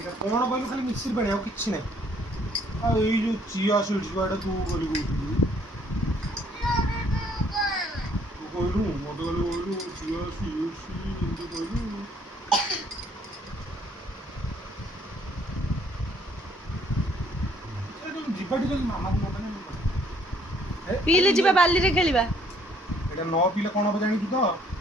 ଏଇଟା କ'ଣ କହିଲୁ ଖାଲି ମିକ୍ସିର ପାଣି ଆଉ କିଛି ନାହିଁ। ଆଉ ଏଇ ଯେଉଁ ଚିଆ ସିଡ୍ସ ଏଇଟା ତୁ ବୋଲି କହୁଥିଲୁ, ତୁ କହିଲୁ ମୋତେ ଖାଲି କହିଲୁ ଚିଆ ସିଡ୍ସ ଏମିତି କହିଲୁ। ଯିବା ଟିକେ ମାମାକୁ ମତେ ପିଇଲେ ଯିବା ବାଲିରେ ଖେଳିବା। ଏଇଟା ନ ପିଇଲେ କ'ଣ ହବ ଜାଣିଛୁ ତ?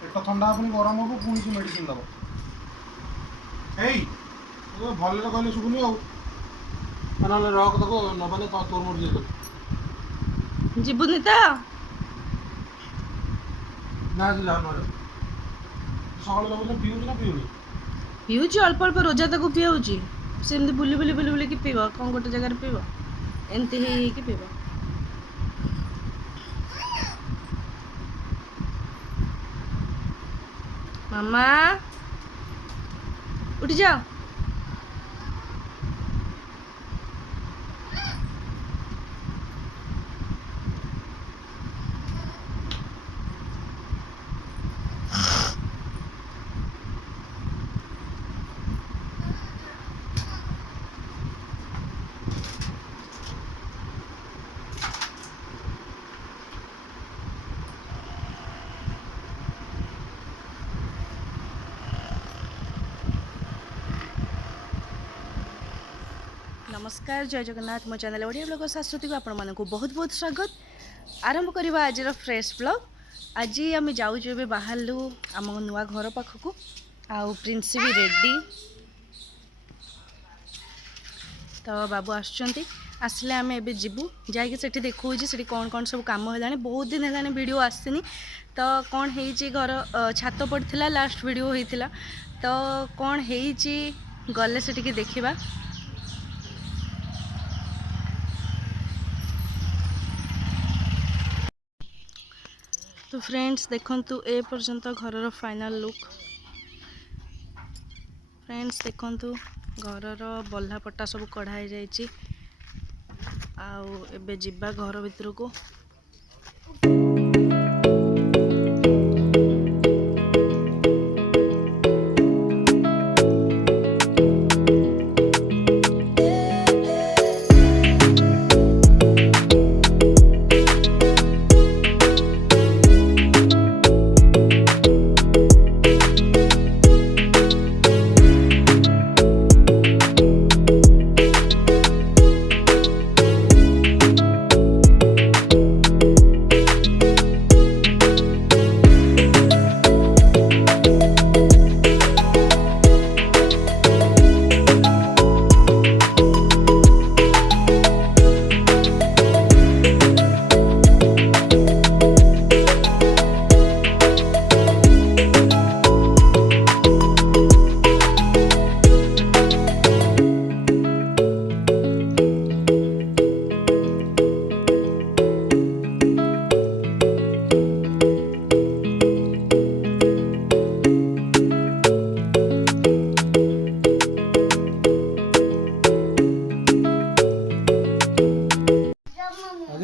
ପେଟ ଥଣ୍ଡା ପୁଣି ଗରମ ହବ, ପୁଣି ସେ ମେଡ଼ିସିନ ଦେବ। ହେଇ ଭଲରେ କହିଲେ ଶୁଭୁନି ଆଉ, ନହେଲେ ରଖ ତାକୁ ନବାନେ ତୋର ମୋର ଯିଏ ଯିବୁନି ତ? ନା ଯା ନହେଲେ ସକାଳୁ ଯାଉଥିଲେ ପିଉଛି ନା ପିଉନି? ପିଉଛି ଅଳ୍ପ ଅଳ୍ପ, ରୋଜା ତାକୁ ପିଉଛି। ସେମିତି ବୁଲି ବୁଲି ବୁଲି ବୁଲିକି ପିଇବ, କ'ଣ ଗୋଟେ ଜାଗାରେ ପିଇବ? ଏମିତି ହେଇକି ପିଇବ। ମାମା ଉଠି ଯାଅ। नमस्कार, जय जगन्नाथ। मो चैनल ओडिया ब्लॉग शाश्वती को आपण मानक बहुत बहुत स्वागत। आरंभ करवा आज फ्रेश ब्लॉग। आज आम जाऊँ बाहरलु आम नुआ घर पाखक आउ प्रिंस भी रेडी। तो बाबू आसले आम एबे जीवु जाकि सेठी देखो से कौन कौन सब काम है। बहुत दिन है वीडियो आसनी, तो कौन है घर छात पड़ता लास्ट वीडियो होता, तो कौन है गले से देखा। तो फ्रेंड्स देखंतु ए पर्यंत घरर फाइनल लुक। फ्रेंड्स देखंतु घरर बल्ला पट्टा सब कढ़ाई जाइछि। आउ एबे जिबा घर भितर को।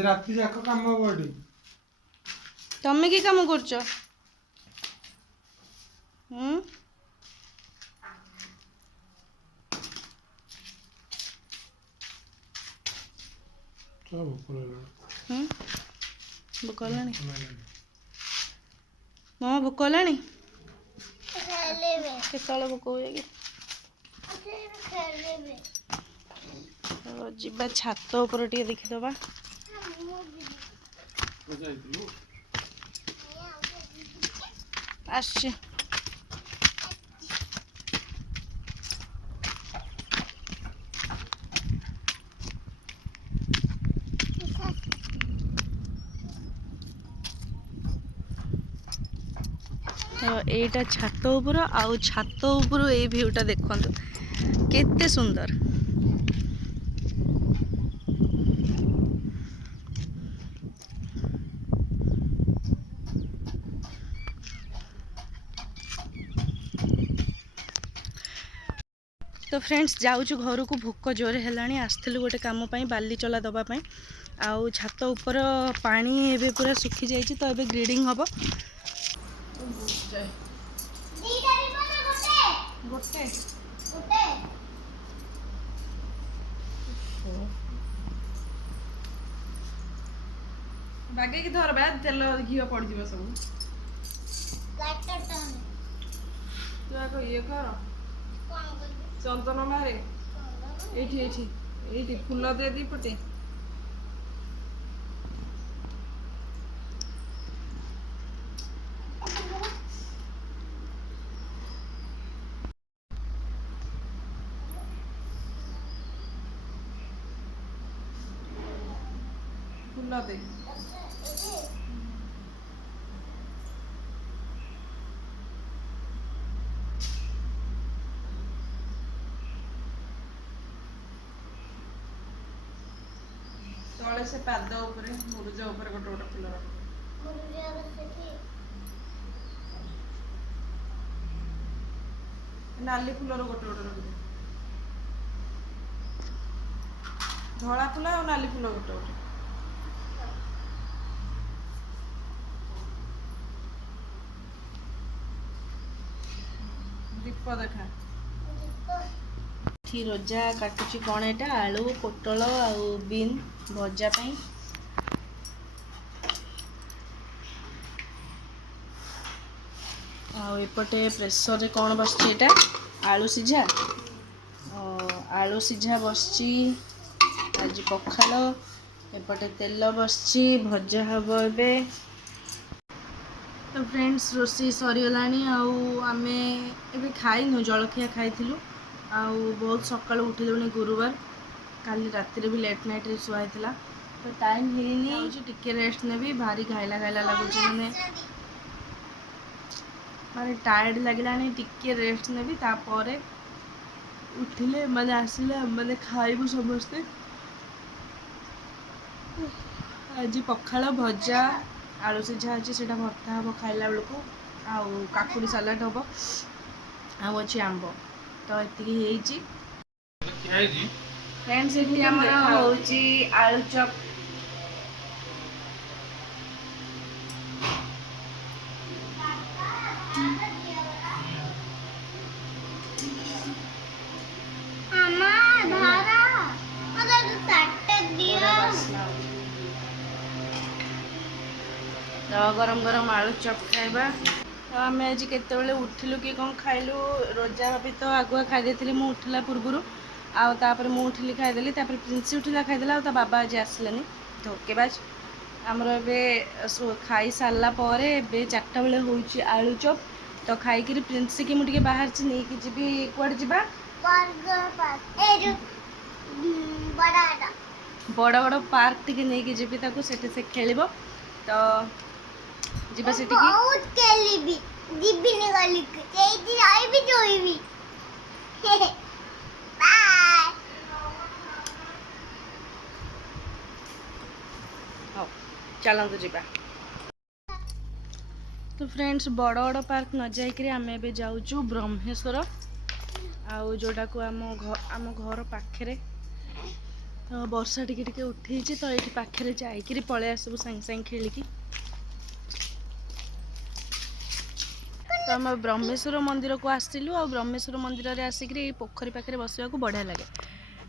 राति जाक काम बड़ी तमे की काम करछ? भोक लानी मामा, भोक लानी केतले भोक हुए कि? जीवा छात ऊपर टे देखीदबा। आछे तो एटा छात ऊपर आउ छात ऊपर ए व्यूटा देखंतु केते सुंदर। तो फ्रेंड्स जाऊँ घर को, भोक जोर है। आसलु गोटे कम बाली चला दवापाई। आउ छात ऊपर पानी एबे पूरा सुखी जाइए, तो एबे ग्रेडिंग हम। ବାଗେଇକି ଧର ବା ତେଲ ଘିଅ ପଡ଼ିଯିବ ସବୁ। ତୁ ଆଗ ଇଏ କର ଚନ୍ଦନ ମାରେ ଏଇଠି ଏଇଠି ଏଇଠି ଫୁଲ ଦେ ଦି ପଟେ। ଫୁଲ ଦେ। ତଳେ ସେ ପାଦ ଉପରେ ମୁରୁଜ ଉପରେ ଗୋଟେ ଗୋଟେ ଫୁଲ ରଖିଦେ। ନାଲି ଫୁଲର ଗୋଟେ ଗୋଟେ ରଖିଦେ। ଧଳା ଫୁଲ ଆଉ ନାଲି ଫୁଲ ଗୋଟେ ଗୋଟେ। ଦୀପ ଦେଖା। ଏଠି ରୋଜା କାଟୁଛି କ'ଣ ଏଇଟା ଆଳୁ ପୋଟଳ ଆଉ ବିନ୍ ଭଜା ପାଇଁ। ଆଉ ଏପଟେ ପ୍ରେସରରେ କ'ଣ ବସିଛି ଏଇଟା ଆଳୁ ସିଝା। ଆଳୁ ସିଝା ବସିଛି ଆଜି ପଖାଳ। ଏପଟେ ତେଲ ବସିଛି ଭଜା ହବ ଏବେ। ତ ଫ୍ରେଣ୍ଡସ୍ ରୋଷେଇ ସରିଗଲାଣି ଆଉ ଆମେ ଏବେ ଖାଇନୁ ଜଳଖିଆ ଖାଇଥିଲୁ। ଆଉ ବହୁତ ସକାଳୁ ଉଠିଲୁଣି ଗୁରୁବାର କାଲି ରାତିରେ ବି ଲେଟ୍ ନାଇଟ୍ରେ ଶୁଆ ହେଇଥିଲା ତ ଟାଇମ୍ ହେଇନି ଯାଉଛି ଟିକେ ରେଷ୍ଟ ନେବି। ଭାରି ଘାଇଲା ଘାଇଲା ଲାଗୁଛି ମାନେ ଟାୟାର୍ଡ଼ ଲାଗିଲାଣି ଟିକେ ରେଷ୍ଟ ନେବି ତାପରେ ଉଠିଲେ ମାନେ ଆସିଲେ ମାନେ ଖାଇବୁ ସମସ୍ତେ। ଆଜି ପଖାଳ ଭଜା ଆଳୁ ସିଝା ଅଛି ସେଇଟା ଭର୍ତ୍ତା ହେବ ଖାଇଲା ବେଳକୁ ଆଉ କାକୁଡ଼ି ସାଲାଡ଼ ହେବ ଆଉ ଅଛି ଆମ୍ବ ତ ଏତିକି ହେଇଛି। ଫ୍ରେଣ୍ଡସ୍ ଏଠି ଆମର ହେଉଛି ଆଳୁ ଚପ୍। ତ ଗରମ ଗରମ ଆଳୁ ଚପ୍ ଖାଇବା। ତ ଆମେ ଆଜି କେତେବେଳେ ଉଠିଲୁ କି କ'ଣ ଖାଇଲୁ ରୋଜା ବି ତ ଆଗୁଆ ଖାଇ ଦେଇଥିଲି ମୁଁ ଉଠିଲା ପୂର୍ବରୁ ଆଉ ତାପରେ ମୁଁ ଉଠିଲି ଖାଇଦେଲି ତାପରେ ପ୍ରିନ୍ସି ଉଠିଲା ଖାଇଦେଲା ଆଉ ତା ବାବା ଆଜି ଆସିଲେନି ଧୋକେବାଜ। ଆମର ଏବେ ଖାଇ ସାରିଲା ପରେ ଏବେ 4ଟା ବେଳେ ହେଉଛି ଆଳୁ ଚପ୍ ତ ଖାଇକିରି ପ୍ରିନ୍ସିକି ମୁଁ ଟିକେ ବାହାରିଛି ନେଇକି ଯିବି କୁଆଡ଼େ ଯିବା ବଡ଼ ବଡ଼ ପାର୍କ ଟିକେ ନେଇକି ଯିବି ତାକୁ ସେଠି ସେ ଖେଳିବ ତ ଯିବା ସେଠିକି। ବହୁତ ଖେଳିବି ଯିବିନି ଗଲିକି ସେଇଠି ରହିବି ଶୋଇବି। ହଉ ଚାଲନ୍ତୁ ଯିବା। ତ ଫ୍ରେଣ୍ଡସ୍ ବଡ଼ ବଡ଼ ପାର୍କ ନ ଯାଇକରି ଆମେ ଏବେ ଯାଉଛୁ ବ୍ରହ୍ମେଶ୍ୱର ଆଉ ଯେଉଁଟାକୁ ଆମ ଘର ପାଖରେ। ତ ବର୍ଷା ଟିକେ ଟିକେ ଉଠେଇଛି ତ ଏଇଠି ପାଖରେ ଯାଇକିରି ପଳେଇ ଆସିବୁ ସାଙ୍ଗେ ସାଙ୍ଗେ ଖେଳିକି। ତ ଆମେ ବ୍ରହ୍ମେଶ୍ୱର ମନ୍ଦିରକୁ ଆସିଲୁ ଆଉ ବ୍ରହ୍ମେଶ୍ୱର ମନ୍ଦିରରେ ଆସିକିରି ଏଇ ପୋଖରୀ ପାଖରେ ବସିବାକୁ ବଢ଼ିଆ ଲାଗେ।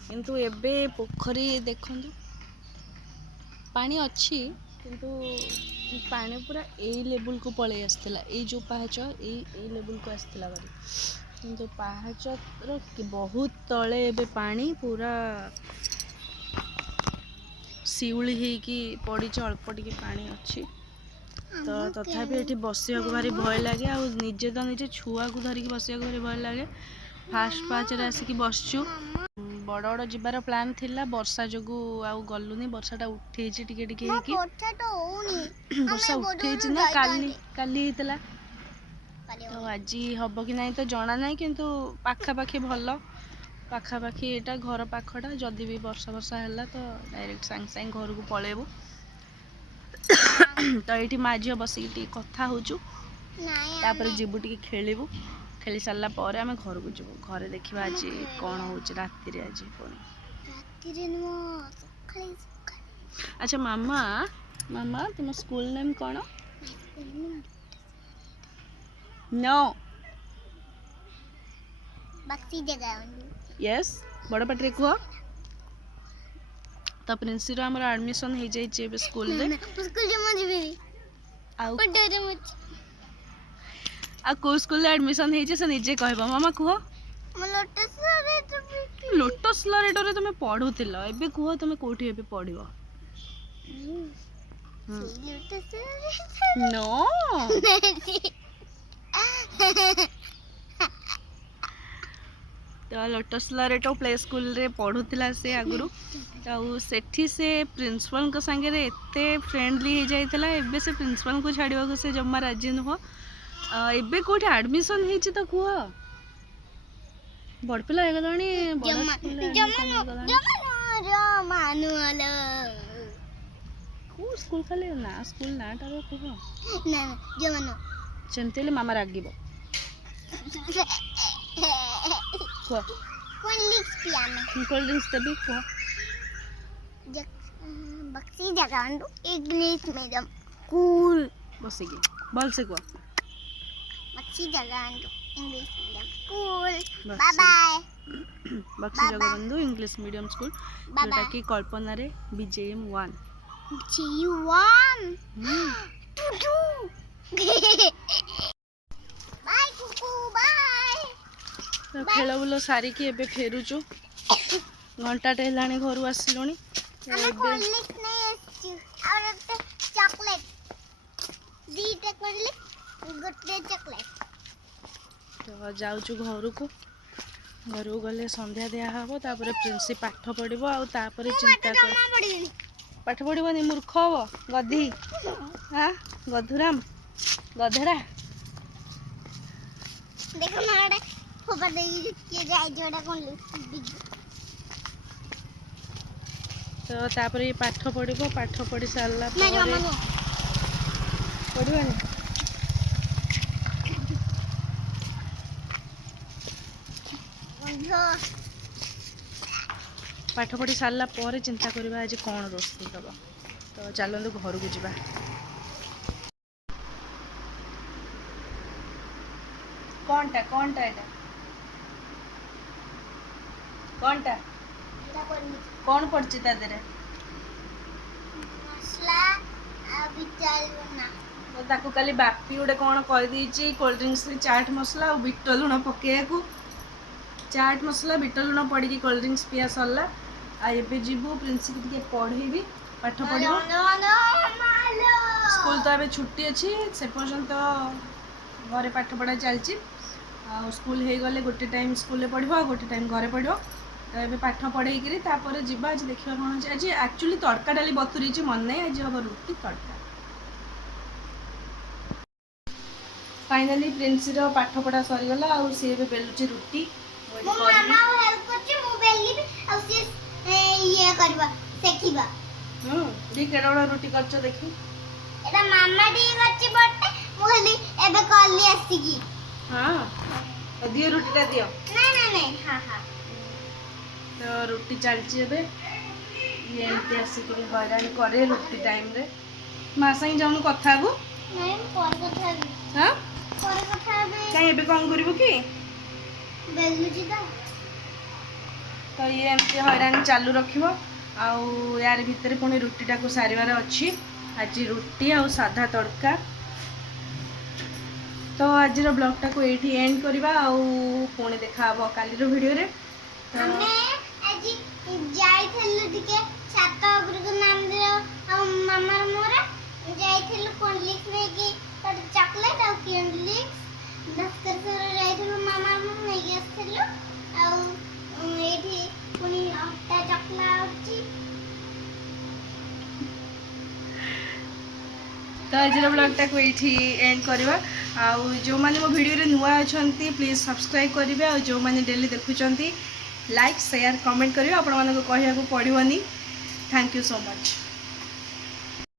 କିନ୍ତୁ ଏବେ ପୋଖରୀ ଦେଖନ୍ତୁ ପାଣି ଅଛି କିନ୍ତୁ ପାଣି ପୁରା ଏଇ ଲେବୁଲକୁ ପଳେଇ ଆସିଥିଲା ଏଇ ଯେଉଁ ପାହାଚ ଏଇ ଲେବୁଲକୁ ଆସିଥିଲା ଭାରି କିନ୍ତୁ ପାହାଚର ବହୁତ ତଳେ ଏବେ ପାଣି ପୁରା ଶିଉଳି ହେଇକି ପଡ଼ିଛି ଅଳ୍ପ ଟିକେ ପାଣି ଅଛି। ତ ତଥାପି ଏଠି ବସିବାକୁ ଭାରି ଭୟ ଲାଗେ ଆଉ ନିଜେ ତ ନିଜେ ଛୁଆକୁ ଧରିକି ବସିବାକୁ ଭାରି ଭୟ ଲାଗେ। ଫାଷ୍ଟ ପାହାଚରେ ଆସିକି ବସିଛୁ। ବଡ଼ ବଡ଼ ଯିବାର ପ୍ଲାନ୍ ଥିଲା ବର୍ଷା ଯୋଗୁଁ ଆଉ ଗଲୁନି। ବର୍ଷାଟା ଉଠେଇଛି ଟିକେ ଟିକେ ହେଇକି ବର୍ଷା ଉଠେଇଛି ନା କାଲି ହେଇଥିଲା ତ ଆଜି ହବ କି ନାହିଁ ତ ଜଣା ନାହିଁ କିନ୍ତୁ ପାଖାପାଖି ଭଲ ପାଖାପାଖି ଏଇଟା ଘର ପାଖଟା ଯଦି ବି ବର୍ଷା ହେଲା ତ ଡାଇରେକ୍ଟ ସାଙ୍ଗେ ସାଙ୍ଗେ ଘରକୁ ପଳେଇବୁ। ତ ଏଇଠି ମା ଝିଅ ବସିକି ଟିକେ କଥା ହେଉଛୁ ତାପରେ ଯିବୁ ଟିକେ ଖେଳିବୁ। ଖେଳି ସାରିଲା ପରେ ଆମେ ଘରକୁ ଯିବୁ। ଘରେ ଦେଖିବା ଆଜି କ'ଣ ହେଉଛି ରାତିରେ ଆଜି ପୁଣି ଆଚ୍ଛା ମାମା ତୁମ ସ୍କୁଲ ନେମ୍ କ'ଣ? नो यस बड़ पाटे कह तो प्रिंसी आमर एडमिशन हो जाए स्कूल रे स्कूल जमा जीबी आउ पढ़े मत आ को स्कूल एडमिशन हो से निजे कहब मामा कह म लोटस रे तो लोटस लरेटो तुम पढ़ुल एबे कह तुम कौटी एबे पढ़ लोटस नो तो लोटस लरेटो प्ले स्कूल रे पढ़ुला से आगुरी सेठी से प्रिंसिपल को संगे एते फ्रेंडली हो जाइला एबे से प्रिंसिपल को छाड़वा को से जम्मा राजी नुह एबे कोठी एडमिशन हेची तो कह बड़ पिला हो गलानी को स्कूल खाली ना स्कूल ना टार कह सेमती हेले मामा रागिब कह कोल्ड ड्रिंक्स देवी कह बक्सी जगह इंग्लिश मीडियम स्कूल बसिकी भल से कह बक्सी जगह English medium school Bakshi. Bye bye Bakshi Jagabandhu English medium school Bye जोटा bye. कि कल्पना रे BJM 1 G1 bye Kuku bye तो खेल बुल सारिकी एबे फेरुचु घंटाटे हेलाणी घर आसिलुणी हमें कोल्ड नहीं आछि और एक चॉकलेट दीटा कोल्ड गोटे चॉकलेट तो जाऊचु घर को गले संध्या दिया हबो तापर प्रिंसी पाठ पढ़िबो आ तापर चिंता कर पड़ीनी पाठ पढ़िबनी मूर्ख हबो गधी हां गधुराम गधेरा देखो माड़े फोपा दे के जाय जोड़ा कोन तो तापर ये पाठ पढ़िबो पाठ पढ़ी सारला ना जो ପରେ मनो पढ़िबनी पाठ पढ़ी सारला ପରେ चिंता करबा आज कौन रोषेई हब तो चलतु घर को ଯିବା कौनटा एटा कौनटा कौन पड़ची ता देरे मसला अभी चलना तो ताकू काली बापी गोटे कौन कह देछि कोल्ड ड्रिंक्स रे चाट मसला और बिट लुण पकेयाकू चाट मसला बिट लुण पड़ी कोल्ड ड्रिंक्स पिया सरला आ एबे जीवु प्रिंसी के टिके पढ़ेबी पाठ पढ़िबो स्कूल तो अबे छुट्टी अच्छी से पर्यंत घरे पाठ पढ़ा चलची स्कूल हो गले गोटे टाइम स्कूल रे पढ़िबो गोटे टाइम घरे पढ़िबो तो ये पाठ पढ़े करी तापर जीवा आज देखा कौन आज एक्चुअली तड़का डाली बतुरी मन नहीं आज हम रुटी तड़का फाइनाली प्रिंसी रो पाठ पढ़ा सरीगला आ सी बेलुची रुटी मो मामा हेल्प करछि मो बेली आ से ये करबा सेखिबा दी केडा रुटी करछ देखी एटा मामा डी करछि बटे मो हली एबे कल्ली आसीगी हां दियो रुटीटा दियो नहीं हां हां तो रुटी चलची एबे ये एमती आसिक हैरान करे रुटी टाइम रे माँ साई जाऊन कथा को नहीं पर कथा हाँ पर कथा बे कहीं एबे कौन करिवो कि बेलुची तो ये एमती हैरान चालू रखिबो आउ यार भितर पुणी रुटीटा को सारिबार अच्छी आज रुटी आ साधा तड़का तो आज ब्लॉगटा को एठी एंड करबा आउ पुणी देखा हबो काली रो वीडियो रे तो हमें आज जाइथलु टिके छात ऊपर को मंदिर आ मामा मोरा जाइथलु कोल्ड में की पर चॉकलेट आ कैंडलिक्स दफ्तर से जाइथलु मामा ने गेसलु आ एठी पुनी अट्टा चॉकलेट तो आज ब्लॉगटा को ये एंड करवा आउ जो मैंने मो वीडियो रे नुआ अच्छी प्लीज सब्सक्राइब करेंगे और जो मैंने डेली देखुं लाइक शेयर कमेंट करेंगे आपण मानक कहया को पड़ोनी थैंक यू सो मच।